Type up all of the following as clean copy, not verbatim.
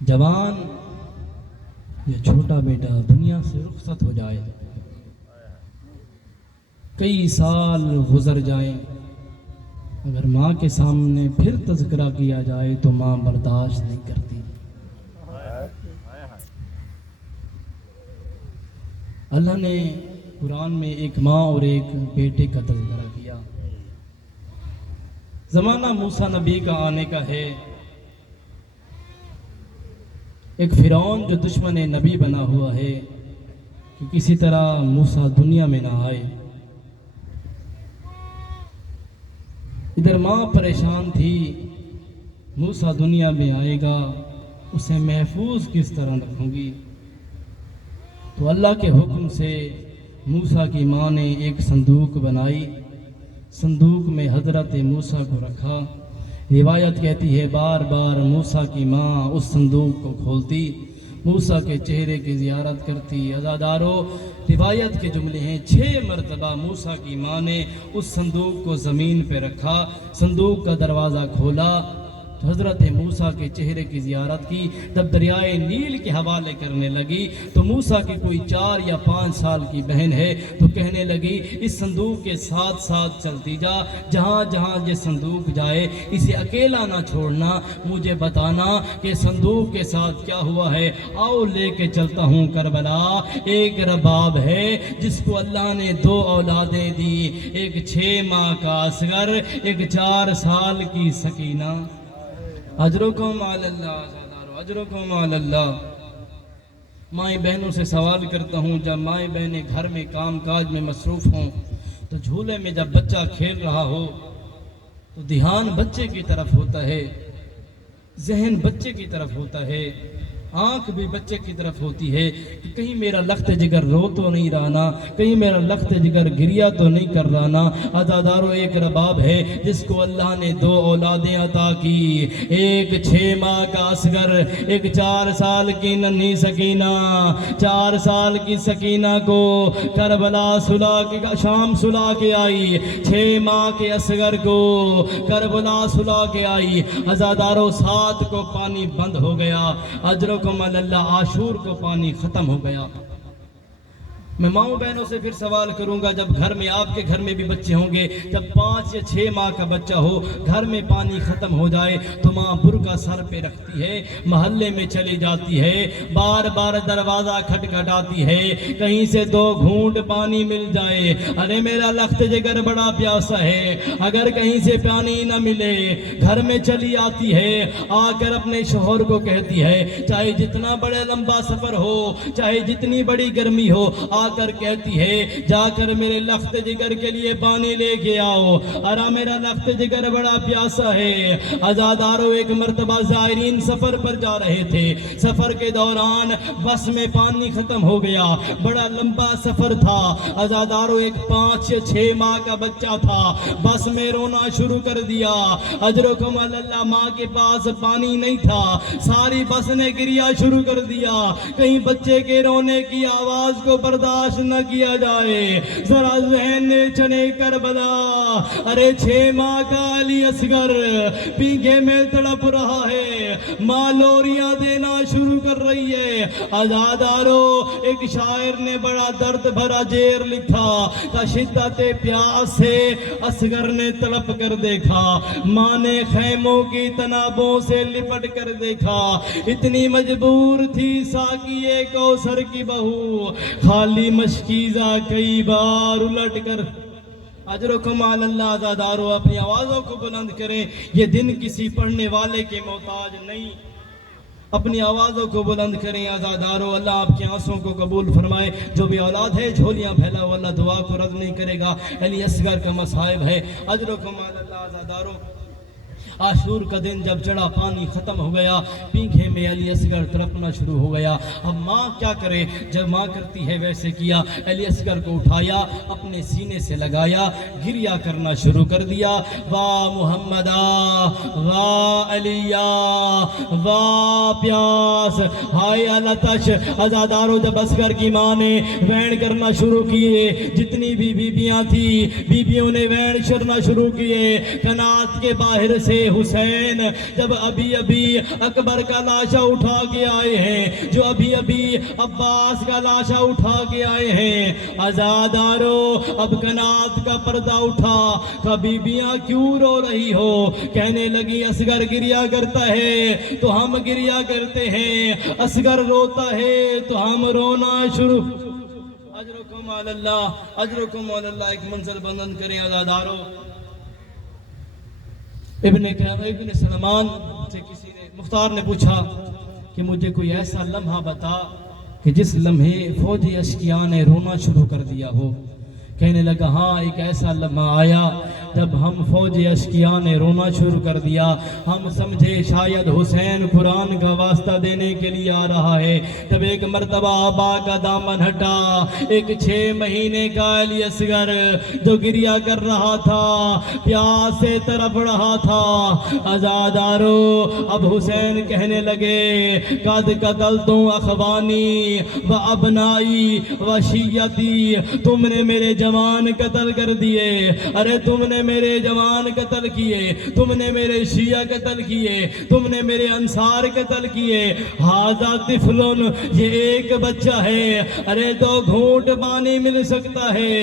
جوان یا چھوٹا بیٹا دنیا سے رخصت ہو جائے، کئی سال گزر جائیں، اگر ماں کے سامنے پھر تذکرہ کیا جائے تو ماں برداشت نہیں کرتی۔ اللہ نے قرآن میں ایک ماں اور ایک بیٹے کا تذکرہ کیا۔ زمانہ موسیٰ نبی کا آنے کا ہے، ایک فرعون جو دشمن نبی بنا ہوا ہے کہ کسی طرح موسیٰ دنیا میں نہ آئے۔ ادھر ماں پریشان تھی، موسیٰ دنیا میں آئے گا، اسے محفوظ کس طرح رکھوں گی؟ تو اللہ کے حکم سے موسیٰ کی ماں نے ایک صندوق بنائی، صندوق میں حضرت موسیٰ کو رکھا۔ روایت کہتی ہے بار بار موسیٰ کی ماں اس صندوق کو کھولتی، موسیٰ کے چہرے کی زیارت کرتی۔ عزادارو، روایت کے جملے ہیں 6 مرتبہ موسیٰ کی ماں نے اس صندوق کو زمین پہ رکھا، صندوق کا دروازہ کھولا تو حضرت موسیٰ کے چہرے کی زیارت کی۔ جب دریائے نیل کے حوالے کرنے لگی تو موسیٰ کی کوئی 4 یا 5 سال کی بہن ہے تو کہنے لگی اس صندوق کے ساتھ ساتھ چلتی جا، جہاں جہاں یہ صندوق جائے اسے اکیلا نہ چھوڑنا، مجھے بتانا کہ صندوق کے ساتھ کیا ہوا ہے، آؤ لے کے چلتا ہوں کربلا۔ ایک رباب ہے جس کو اللہ نے 2 اولادیں دی، ایک 6 ماہ کا اصغر، ایک 4 سال کی سکینہ۔ اجرکم علی اللہ، اجرکم علی اللہ۔ مائیں بہنوں سے سوال کرتا ہوں، جب مائیں بہنیں گھر میں کام کاج میں مصروف ہوں تو جھولے میں جب بچہ کھیل رہا ہو تو دھیان بچے کی طرف ہوتا ہے، ذہن بچے کی طرف ہوتا ہے، آنکھ بھی بچے کی طرف ہوتی ہے کہ کہیں میرا لخت جگر رو تو نہیں رہا نا، کہیں میرا لخت جگر گریا تو نہیں کر رہا نا۔ عزادارو، ایک رباب ہے جس کو اللہ نے 2 اولادیں عطا کی، ایک 6 ماہ کا اصغر، ایک 4 سال کی ننھی سکینہ۔ 4 سال کی سکینہ کو کربلا سلا کے شام سلا کے آئی، 6 ماہ کے اصغر کو کربلا سلا کے آئی۔ عزادارو، 7 کو پانی بند ہو گیا، اجرکم علی اللہ، عاشور کو پانی ختم ہو گیا۔ میں ماؤں بہنوں سے پھر سوال کروں گا، جب گھر میں آپ کے گھر میں بھی بچے ہوں گے، جب 5 یا 6 ماہ کا بچہ ہو، گھر میں پانی ختم ہو جائے تو ماں برقع سر پہ رکھتی ہے، محلے میں چلی جاتی ہے، بار بار دروازہ کھٹکھٹاتی ہے، کہیں سے 2 گھونٹ پانی مل جائے، ارے میرا لخت جگر بڑا پیاسا ہے۔ اگر کہیں سے پانی نہ ملے، گھر میں چلی آتی ہے، آ کر اپنے شوہر کو کہتی ہے، چاہے جتنا بڑا لمبا سفر ہو، چاہے جتنی بڑی گرمی ہو، آ کر کہتی ہے جا کر میرے لخت جگر کے لیے پانی لے کے آؤ، ارا میرا لخت جگر بڑا پیاسا ہے۔ عزادارو، ایک مرتبہ زائرین سفر پر جا رہے تھے، سفر کے دوران بس میں پانی ختم ہو گیا، بڑا لمبا سفر تھا۔ عزادارو، ایک 5 یا 6 ماہ کا بچہ تھا، بس میں رونا شروع کر دیا۔ اجرکم علی اللہ، ماں کے پاس پانی نہیں تھا، ساری بس نے گریا شروع کر دیا، کہیں بچے کے رونے کی آواز کو برداشت نہ کیا جائے۔ ذرا ذہن نے چنے کربلا، ارے 6 ماہ کا علی اصغر پیگے میں تڑپ رہا ہے، ماں لوریاں دینا شروع کر رہی ہے۔ عزادارو، ایک شاعر نے بڑا درد بھرا شعر لکھا کہ شدت پیاس سے اصغر نے تڑپ کر دیکھا، ماں نے خیموں کی تنابوں سے لپٹ کر دیکھا، اتنی مجبور تھی ساقیے کوثر کی بہو، خالی مشکیزہ کئی بار الٹ کر۔ اجرکم علی اللہ۔ عزادارو، اپنی آوازوں کو بلند کریں، یہ دن کسی پڑھنے والے کے محتاج نہیں، اپنی آوازوں کو بلند کریں۔ عزادارو، اللہ آپ کے آنسوں کو قبول فرمائے، جو بھی اولاد ہے جھولیاں پھیلاؤ، اللہ دعا کو رد نہیں کرے گا، علی اصغر کا مصائب ہے۔ اجرکم علی اللہ۔ عزادارو، عاشور کا دن جب چڑھا، پانی ختم ہو گیا، پیگھے میں علی اصغر تڑپنا شروع ہو گیا۔ اب ماں کیا کرے؟ جب ماں کرتی ہے ویسے کیا، علی اصغر کو اٹھایا، اپنے سینے سے لگایا، گریا کرنا شروع کر دیا، واہ محمدہ، واہ علیہ، واہ پیاس، ہائے الاتش۔ عزادارو، جب اصغر کی ماں نے وین کرنا شروع کیے، جتنی بھی بیبیاں تھیں بیبیوں نے وین کرنا شروع کیے، کنات کے باہر سے حسین جب ابھی ابھی اکبر کا لاشا اٹھا کے آئے ہیں، جو ابھی ابھی عباس کا لاشا اٹھا کے آئے ہیں، عزادارو اب قناعت کا پردہ اٹھا، کبھی بیاں کیوں رو رہی ہو؟ کہنے لگی اصغر گریا کرتا ہے تو ہم گریا کرتے ہیں، اصغر روتا ہے تو ہم رونا شروع۔ اجرکم علی اللہ، اجرکم علی اللہ۔ ایک منزل بلند کریں عزادارو۔ ابن سلمان سے کسی نے، مختار نے پوچھا کہ مجھے کوئی ایسا لمحہ بتا کہ جس لمحے فوجی اشقیاء نے رونا شروع کر دیا ہو۔ کہنے لگا ہاں ایک ایسا لمحہ آیا جب ہم فوجی اشقیاء نے رونا شروع کر دیا، ہم سمجھے شاید حسین قرآن کا واسطہ دینے کے لیے آ رہا ہے۔ جب ایک مرتبہ آبا کا دامن ہٹا، ایک 6 مہینے کا علی اصغر جو گریا کر رہا تھا، پیاس سے تڑپ رہا تھا، عزادارو اب حسین کہنے لگے قد قتلت اخوانی و ابنائی و شیعتی، تم نے میرے جوان قتل کر دیے، ارے تم نے میرے جوان قتل کیے، تم نے میرے شیعہ قتل کیے، تم نے میرے انصار قتل کیے، ہذا طفلن، یہ ایک بچہ ہے، ارے 2 گھونٹ پانی مل سکتا ہے،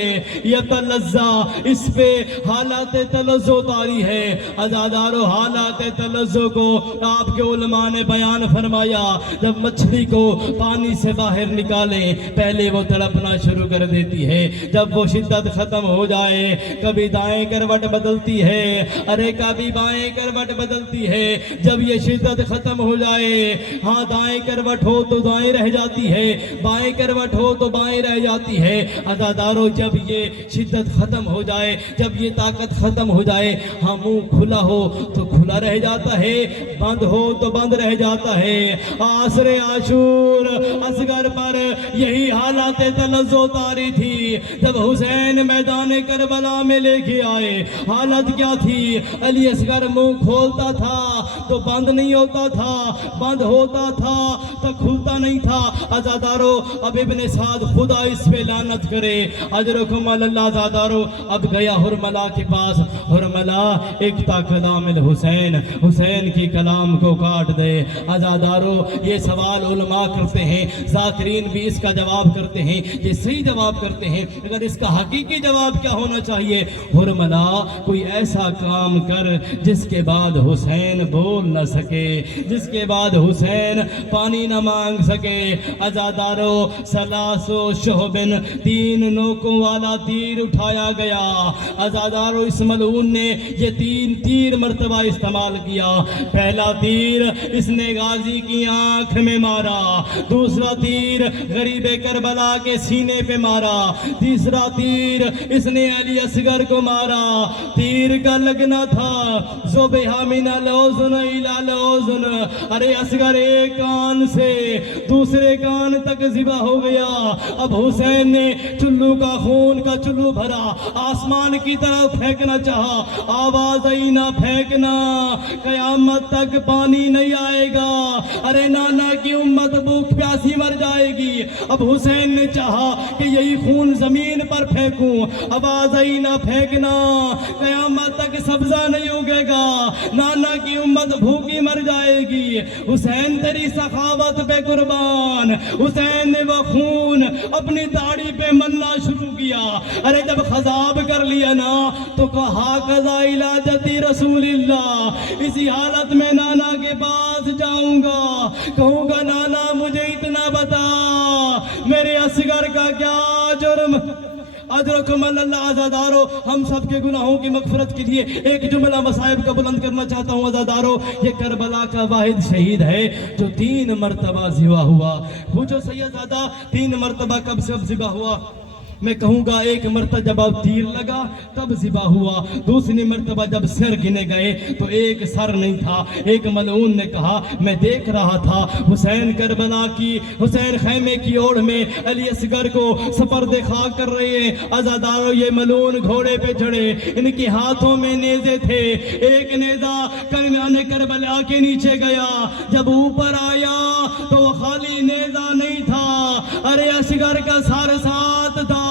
یتلذا، اس پہ حالات تلذو طاری ہے۔ عزادارو حالات تلذو کو آپ کے علماء نے بیان فرمایا، جب مچھلی کو پانی سے باہر نکالیں پہلے وہ تڑپنا شروع کر دیتی ہے، جب وہ شدت ختم ہو جائے کبھی دائیں کروٹ بدلتی ہے، ارے کبھی بائیں کروٹ بدلتی ہے، جب یہ شدت ختم ہو جائے، ہاں دائیں کروٹ ہو تو دائیں رہ جاتی ہے، بائیں کروٹ ہو تو بائیں رہ جاتی ہے۔ عزادارو جب یہ شدت ختم ہو جائے، جب یہ طاقت ختم ہو جائے، ہاں منہ کھلا ہو تو کھلا رہ جاتا ہے، بند ہو تو بند رہ جاتا ہے۔ عصر عاشور اصغر پر یہی حالات تلذو طاری تھی۔ جب حسین میدان کربلا میں لے کے آئے، حالت کیا تھی؟ علی اصغر منہ کھولتا تھا تو بند نہیں ہوتا تھا، بند ہوتا تھا تو کھلتا نہیں تھا۔ عزادارو اب ابن سعد خدا اس پہ لعنت کرے، اجرکم علی اللہ۔ عزادارو اب گیا حرملہ کے پاس، حرملہ ایک تا کلام الحسین، حسین کی کلام کو کاٹ دے۔ عزادارو یہ سوال علماء کرتے ہیں، ذاکرین بھی اس کا جواب کرتے ہیں، یہ صحیح جواب کرتے ہیں، اگر اس کا حقیقی جواب کیا ہونا چاہیے؟ حرملہ کوئی ایسا کام کر جس کے بعد حسین بول نہ سکے، جس کے بعد حسین پانی نہ مانگ سکے۔ عزادارو سلاسو شہبن، 3 نوکوں والا تیر اٹھایا گیا۔ عزادارو اس ملعون نے یہ 3 تیر مرتبہ استعمال کیا۔ پہلا تیر اس نے غازی کی آنکھ میں مارا، دوسرا تیر غریب کربلا کے سینے پہ مارا، تیسرا تیر اس نے علی اصغر کو مارا۔ تیر کا لگنا تھا ذبح من الاذن الی الاذن، ارے اصغر ایک کان سے دوسرے کان تک ذبح ہو گیا۔ اب حسین نے چلو کا خون کا چلو بھرا، آسمان کی طرف پھینکنا چاہا، آواز آئی نہ پھینکنا، قیامت تک پانی نہیں آئے گا، ارے نانا کی امت بھوک پیاسی مر جائے گی۔ اب حسین نے چاہا کہ یہی خون زمین پر پھینکوں، آواز آئی نہ پھینکنا، قیامت تک سبزہ نہیں اگے گا، نانا کی امت بھوکی مر جائے گی۔ حسین تیری سخاوت پہ قربان، حسین نے وہ خون اپنی داڑھی پہ ملنا شروع کیا۔ ارے جب خضاب کر لیا نا تو کہا قضا علاجتی رسول اللہ، اسی حالت میں نانا کے پاس جاؤں گا، کہوں گا نانا مجھے اتنا بتا میرے اصغر کا کیا جرم۔ اجرکم اللہ۔ عزادارو ہم سب کے گناہوں کی مغفرت کے لیے ایک جملہ مصائب کا بلند کرنا چاہتا ہوں۔ عزادارو یہ کربلا کا واحد شہید ہے جو 3 مرتبہ ذبح ہوا۔ پوچھو سیدزادہ 3 مرتبہ کب سے ذبح ہوا؟ میں کہوں گا ایک مرتبہ جب تیر لگا تب ذبح ہوا، دوسری مرتبہ جب سر گنے گئے تو ایک سر نہیں تھا۔ ایک ملعون نے کہا میں دیکھ رہا تھا حسین کربلا کی، حسین خیمے کی اوڑ میں علی اصغر کو سپرد خاک کر رہے ہیں۔ عزادارو یہ ملعون گھوڑے پہ چڑھے، ان کے ہاتھوں میں نیزے تھے، ایک نیزہ کرمان کربلا کے نیچے گیا، جب اوپر آیا تو خالی نیزہ نہیں تھا، ارے اصغر کا سر ساتھ تھا۔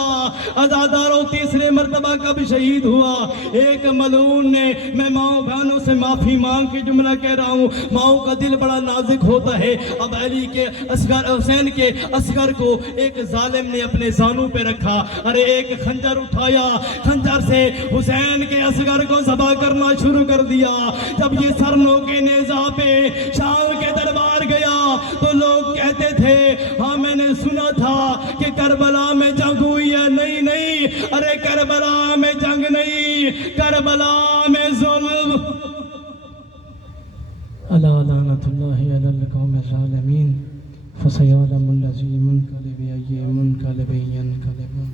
عزاداروں تیسرے مرتبہ کب شہید ہوا؟ ایک ملعون نے، میں ماؤں بہنوں سے معافی مانگ کے جملہ کہہ رہا ہوں، ماؤں کا دل بڑا نازک ہوتا ہے۔ اب علی کے اصغر، حسین کے اصغر کو ایک ظالم نے اپنے زانوں پہ رکھا، ارے ایک خنجر اٹھایا، خنجر سے حسین کے اصغر کو ذبح کرنا شروع کر دیا۔ جب یہ سر نوکے نیزہ پہ شام کے دربار گیا تو لوگ کہتے تھے ہاں میں نے سنا تھا کہ کربلا میں جنگ ہوئی ہے، نہیں نہیں، ارے کربلا میں جنگ نہیں، کربلا میں ظلم۔ الا لعنت اللہ علی القوم الظالمین فسیعلم الذین منقلب ای منقلب ینقلبون۔